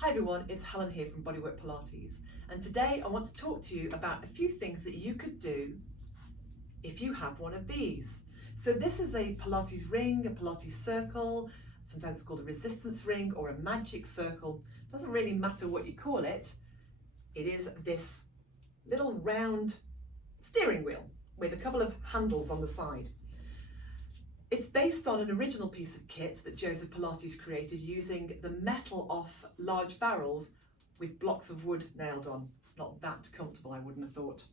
Hi everyone, it's Helen here from Bodywork-Pilates, and today I want to talk to you about a few things that you could do if you have one of these. So this is a Pilates ring, a Pilates circle, sometimes it's called a resistance ring or a magic circle. Doesn't really matter what you call it. It is this little round steering wheel with a couple of handles on the side. It's based on an original piece of kit that Joseph Pilates created using the metal off large barrels with blocks of wood nailed on. Not that comfortable, I wouldn't have thought.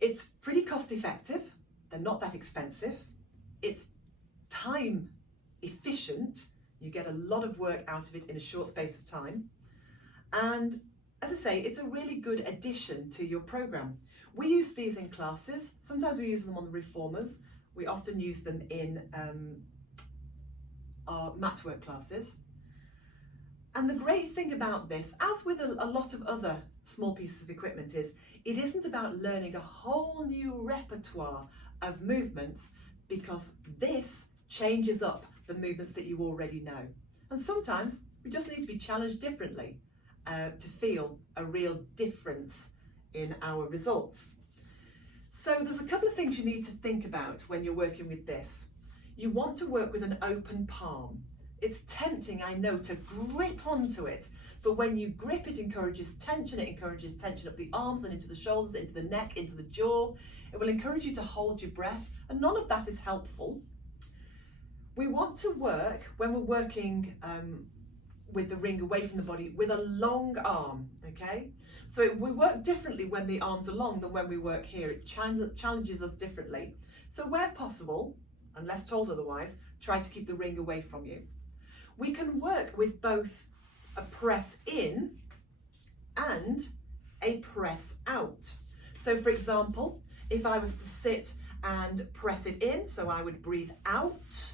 It's pretty cost effective, they're not that expensive, it's time efficient, you get a lot of work out of it in a short space of time, and as I say, it's a really good addition to your program. We use these in classes, sometimes we use them on the reformers. We often use them in our mat work classes. And the great thing about this, as with a lot of other small pieces of equipment, is it isn't about learning a whole new repertoire of movements, because this changes up the movements that you already know. And sometimes we just need to be challenged differently to feel a real difference in our results. So there's a couple of things you need to think about when you're working with this. You want to work with an open palm. It's tempting, I know, to grip onto it, but when you grip, it encourages tension up the arms and into the shoulders, into the neck, into the jaw. It will encourage you to hold your breath, and none of that is helpful. We want to work, when we're working with the ring away from the body, with a long arm, okay? So we work differently when the arms are long than when we work here. It challenges us differently. So where possible, unless told otherwise, try to keep the ring away from you. We can work with both a press in and a press out. So for example, if I was to sit and press it in, so I would breathe out,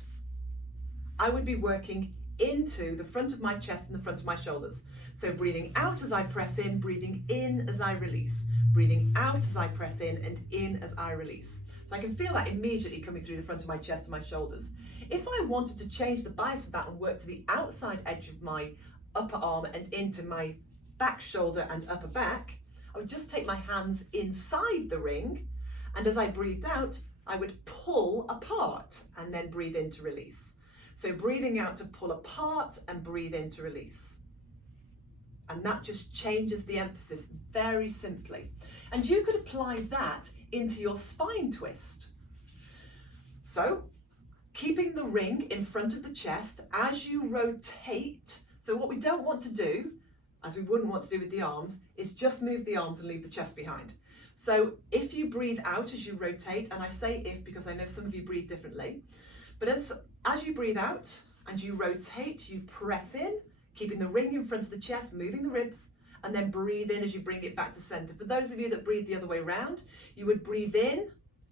I would be working into the front of my chest and the front of my shoulders. So breathing out as I press in, breathing in as I release, breathing out as I press in as I release. So I can feel that immediately coming through the front of my chest and my shoulders. If I wanted to change the bias of that and work to the outside edge of my upper arm and into my back shoulder and upper back, I would just take my hands inside the ring, and as I breathed out, I would pull apart and then breathe in to release. So breathing out to pull apart and breathe in to release. And that just changes the emphasis very simply. And you could apply that into your spine twist. So keeping the ring in front of the chest as you rotate. So what we don't want to do, as we wouldn't want to do with the arms, is just move the arms and leave the chest behind. So if you breathe out as you rotate, and I say if because I know some of you breathe differently, but as you breathe out and you rotate, you press in, keeping the ring in front of the chest, moving the ribs, and then breathe in as you bring it back to center. For those of you that breathe the other way around, you would breathe in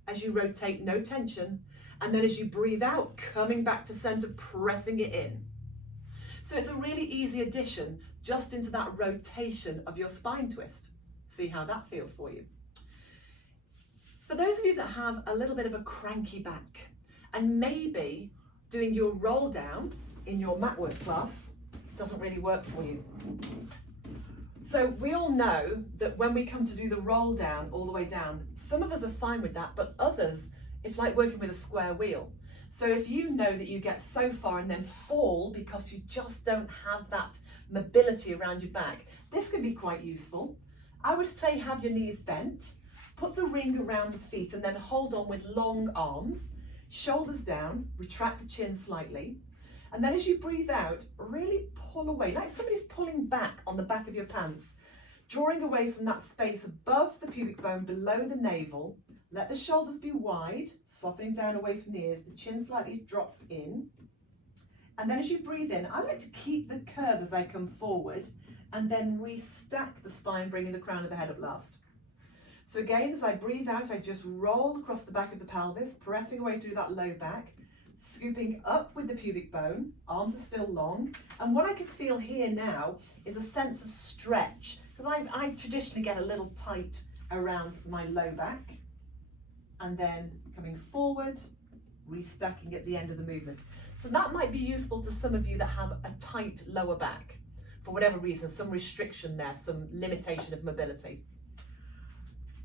as you rotate, no tension, and then as you breathe out, coming back to center, pressing it in. So it's a really easy addition just into that rotation of your spine twist. See how that feels for you. For those of you that have a little bit of a cranky back, and maybe doing your roll down in your mat work class doesn't really work for you. So we all know that when we come to do the roll down all the way down, some of us are fine with that, but others, it's like working with a square wheel. So if you know that you get so far and then fall because you just don't have that mobility around your back, this can be quite useful. I would say have your knees bent, put the ring around the feet and then hold on with long arms, shoulders down, retract the chin slightly, and then as you breathe out, really pull away, like somebody's pulling back on the back of your pants, drawing away from that space above the pubic bone, below the navel. Let the shoulders be wide, softening down away from the ears, the chin slightly drops in. And then as you breathe in, I like to keep the curve as I come forward and then restack the spine, bringing the crown of the head up last. So again, as I breathe out, I just roll across the back of the pelvis, pressing away through that low back, scooping up with the pubic bone, arms are still long. And what I can feel here now is a sense of stretch, because I traditionally get a little tight around my low back. And then coming forward, restacking at the end of the movement. So that might be useful to some of you that have a tight lower back. for whatever reason, some restriction there, some limitation of mobility.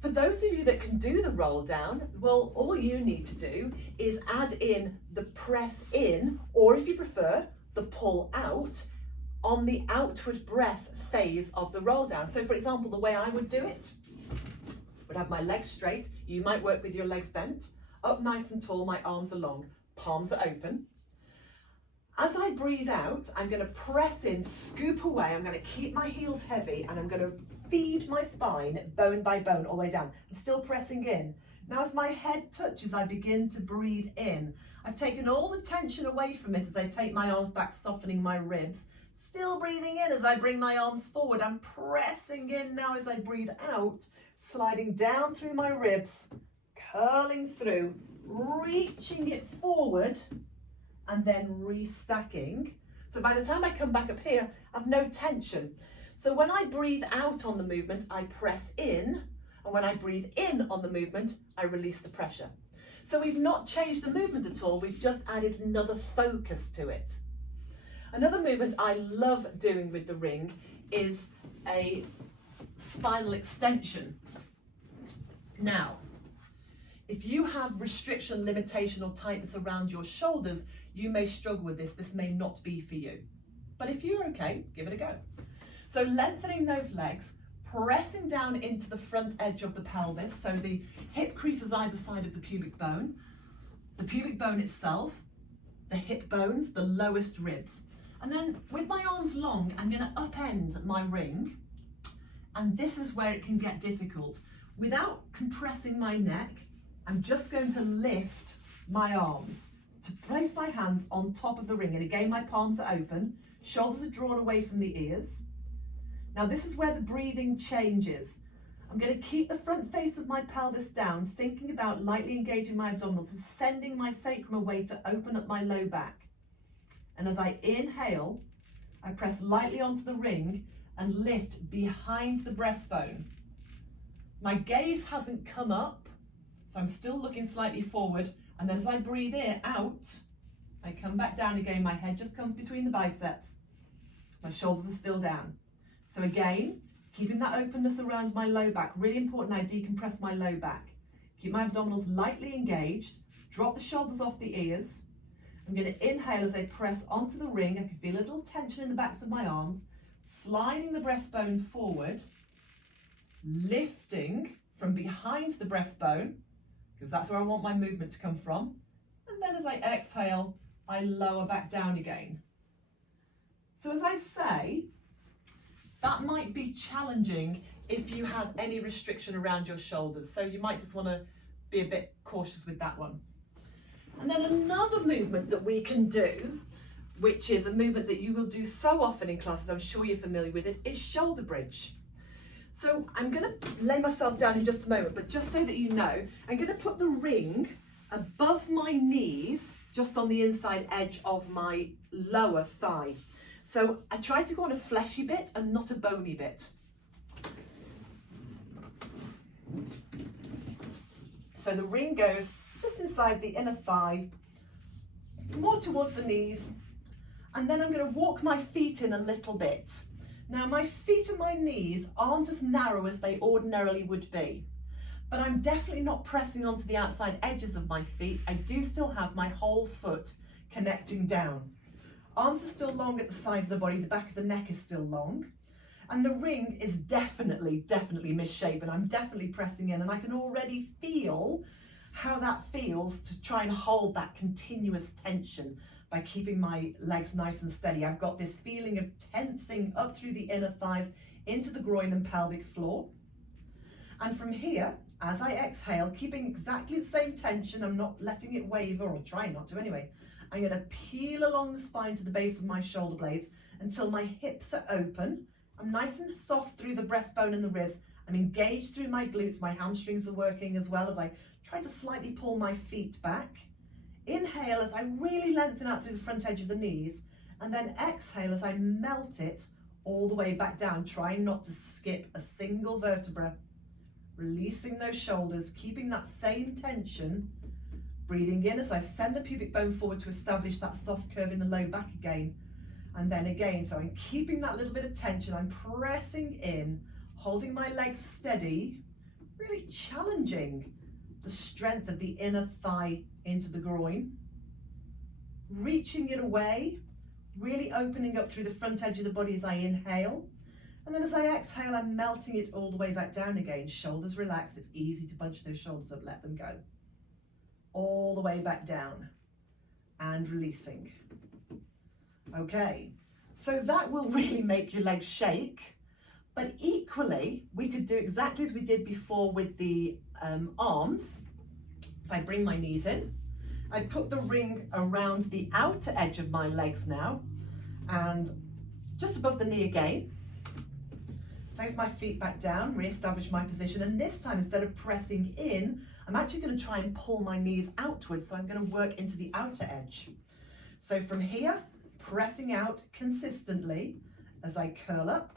For those of you that can do the roll down, well, all you need to do is add in the press in, or if you prefer, the pull out on the outward breath phase of the roll down. So for example, the way I would do it, would have my legs straight. You might work with your legs bent, up nice and tall, my arms are long, palms are open. As I breathe out, I'm going to press in, scoop away, I'm going to keep my heels heavy, and I'm going to feed my spine bone by bone all the way down. I'm still pressing in. Now as my head touches, I begin to breathe in. I've taken all the tension away from it as I take my arms back, softening my ribs. Still breathing in as I bring my arms forward. I'm pressing in now as I breathe out, sliding down through my ribs, curling through, reaching it forward, and then restacking. So by the time I come back up here, I've no tension. So when I breathe out on the movement, I press in, and when I breathe in on the movement, I release the pressure. So we've not changed the movement at all, we've just added another focus to it. Another movement I love doing with the ring is a spinal extension. Now, if you have restriction, limitation, or tightness around your shoulders, you may struggle with this. This may not be for you. But if you're okay, give it a go. So lengthening those legs, pressing down into the front edge of the pelvis, so the hip creases either side of the pubic bone itself, the hip bones, the lowest ribs. And then with my arms long, I'm going to upend my ring. And this is where it can get difficult. Without compressing my neck, I'm just going to lift my arms to place my hands on top of the ring. And again, my palms are open, shoulders are drawn away from the ears. Now this is where the breathing changes. I'm going to keep the front face of my pelvis down, thinking about lightly engaging my abdominals and sending my sacrum away to open up my low back. And as I inhale, I press lightly onto the ring and lift behind the breastbone. My gaze hasn't come up, so I'm still looking slightly forward. And then as I breathe in, out, I come back down again. My head just comes between the biceps. My shoulders are still down. So again, keeping that openness around my low back. Really important I decompress my low back. Keep my abdominals lightly engaged. Drop the shoulders off the ears. I'm going to inhale as I press onto the ring. I can feel a little tension in the backs of my arms. Sliding the breastbone forward. Lifting from behind the breastbone, because that's where I want my movement to come from. And then as I exhale, I lower back down again. So as I say, that might be challenging if you have any restriction around your shoulders. So you might just want to be a bit cautious with that one. And then another movement that we can do, which is a movement that you will do so often in classes, I'm sure you're familiar with it, is shoulder bridge. So I'm going to lay myself down in just a moment, but just so that you know, I'm going to put the ring above my knees, just on the inside edge of my lower thigh. So I try to go on a fleshy bit and not a bony bit. So the ring goes just inside the inner thigh, more towards the knees, and then I'm going to walk my feet in a little bit. Now my feet and my knees aren't as narrow as they ordinarily would be, but I'm definitely not pressing onto the outside edges of my feet. I do still have my whole foot connecting down. Arms are still long at the side of the body, the back of the neck is still long, and the ring is definitely misshapen. I'm definitely pressing in, and I can already feel how that feels to try and hold that continuous tension by keeping my legs nice and steady. I've got this feeling of tensing up through the inner thighs into the groin and pelvic floor. And from here, as I exhale, keeping exactly the same tension, I'm not letting it waver, or trying not to anyway, I'm going to peel along the spine to the base of my shoulder blades until my hips are open. I'm nice and soft through the breastbone and the ribs. I'm engaged through my glutes. My hamstrings are working as well as I try to slightly pull my feet back. Inhale as I really lengthen out through the front edge of the knees, and then exhale as I melt it all the way back down, trying not to skip a single vertebra. Releasing those shoulders, keeping that same tension. Breathing in as I send the pubic bone forward to establish that soft curve in the low back again. And then again, so I'm keeping that little bit of tension, I'm pressing in, holding my legs steady, really challenging the strength of the inner thigh into the groin, reaching it away, really opening up through the front edge of the body as I inhale. And then as I exhale, I'm melting it all the way back down again. Shoulders relaxed. It's easy to bunch those shoulders up, let them go. All the way back down and releasing. Okay, so that will really make your legs shake. But equally, we could do exactly as we did before with the arms. If I bring my knees in, I put the ring around the outer edge of my legs now and just above the knee again. Place my feet back down, re-establish my position, and this time instead of pressing in, I'm actually going to try and pull my knees outwards, so I'm going to work into the outer edge. So from here, pressing out consistently as I curl up,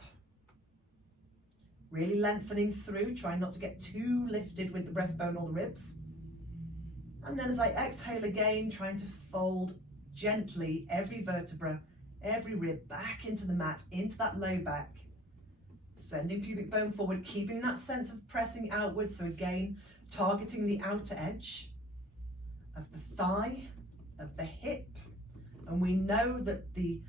really lengthening through, trying not to get too lifted with the breastbone or the ribs. And then as I exhale again, trying to fold gently every vertebra, every rib back into the mat, into that low back. Sending pubic bone forward, keeping that sense of pressing outwards. So again, targeting the outer edge of the thigh, of the hip. And we know that the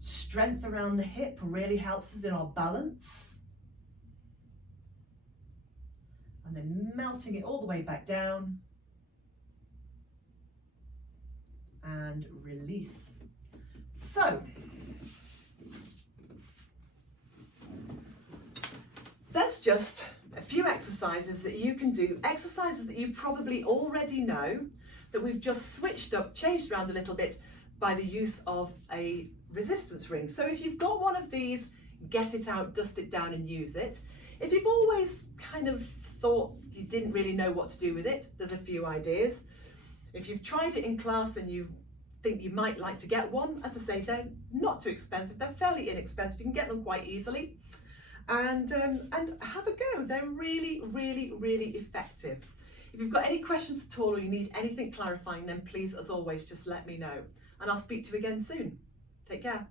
strength around the hip really helps us in our balance. And then melting it all the way back down. And release. So, that's just a few exercises that you can do, exercises that you probably already know, that we've just switched up, changed around a little bit by the use of a resistance ring. So if you've got one of these, get it out, dust it down and use it. If you've always kind of thought you didn't really know what to do with it, there's a few ideas. If you've tried it in class and you think you might like to get one, as I say, they're not too expensive, they're fairly inexpensive, you can get them quite easily. And have a go. They're really, really, really effective. If you've got any questions at all or you need anything clarifying, then please, as always, just let me know. And I'll speak to you again soon. Take care.